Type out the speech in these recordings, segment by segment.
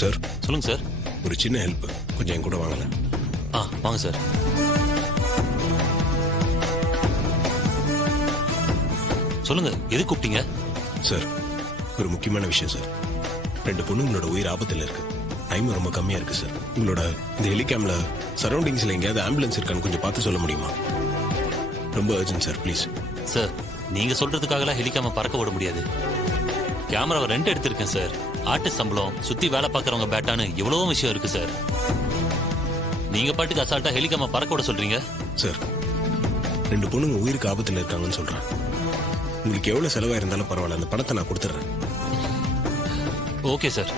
Sir சொல்லுங்க sir. ஒரு சின்ன ஹெல்ப், கொஞ்சம் என் கூட வாங்கல. வாங்க சார். சொல்லுங்க, எது கூப்பிட்டீங்க? சார் ஒரு முக்கியமான விஷயம் சார். 2 பொண்ணுங்களோட உயிர் ஆபத்தில் இருக்கு. டைம் ரொம்ப கம்மியா இருக்கு சார். உங்களோட இந்த ஹெலிகாம்ல சரௌண்டிங்ஸ்ல எங்கேயாவது ஆம்புலன்ஸ் இருக்கான்னு கொஞ்சம் பார்த்து சொல்ல முடியுமா? ரொம்ப அர்ஜென்ட் சார், ப்ளீஸ். சார் நீங்க சொல்றதுக்காகலாம் ஹெலிகாம பறக்க விட முடியாது. கேமராவை ரெண்ட் எடுத்திருக்கேன் சார். ஆர்டிஸ்ட் சம்பளம், சுத்தி வேலை பார்க்கறவங்க பேட்டான்னு எவ்வளவோ விஷயம் இருக்கு சார். நீங்க பாட்டுக்கு அசால்ட்டா ஹெலிகாம பறக்க விட சொல்றீங்க. சார் 2 பொண்ணுங்க உயிருக்கு ஆபத்தில் இருக்காங்கன்னு சொல்றேன். உங்களுக்கு எவ்வளவு செலவா இருந்தாலும் பரவாயில்ல, அந்த பணத்தை நான் கொடுத்துட்றேன். Okay sir.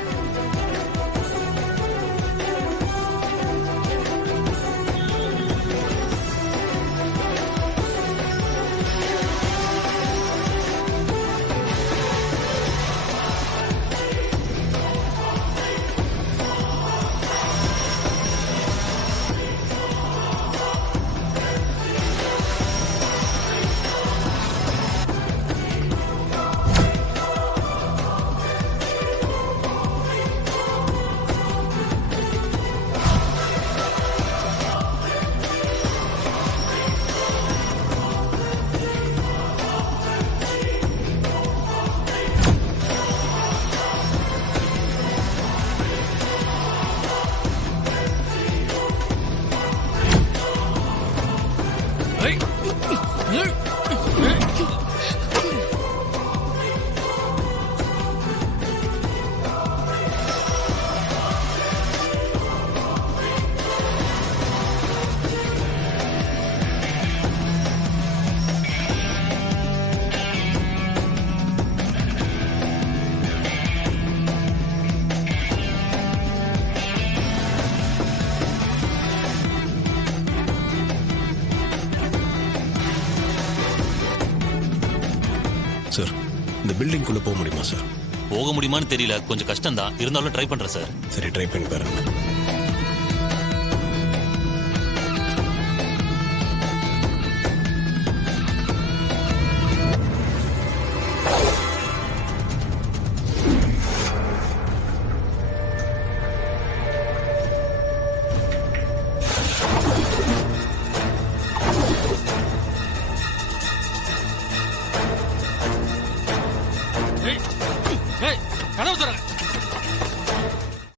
சார் இந்த பில்டிங்குள்ள போக முடியுமா சார்? போக முடியுமான்னு தெரியல, கொஞ்சம் கஷ்டம் தான். இருந்தாலும் ட்ரை பண்றேன் சார். சரி, ட்ரை பண்ணி பாருங்க.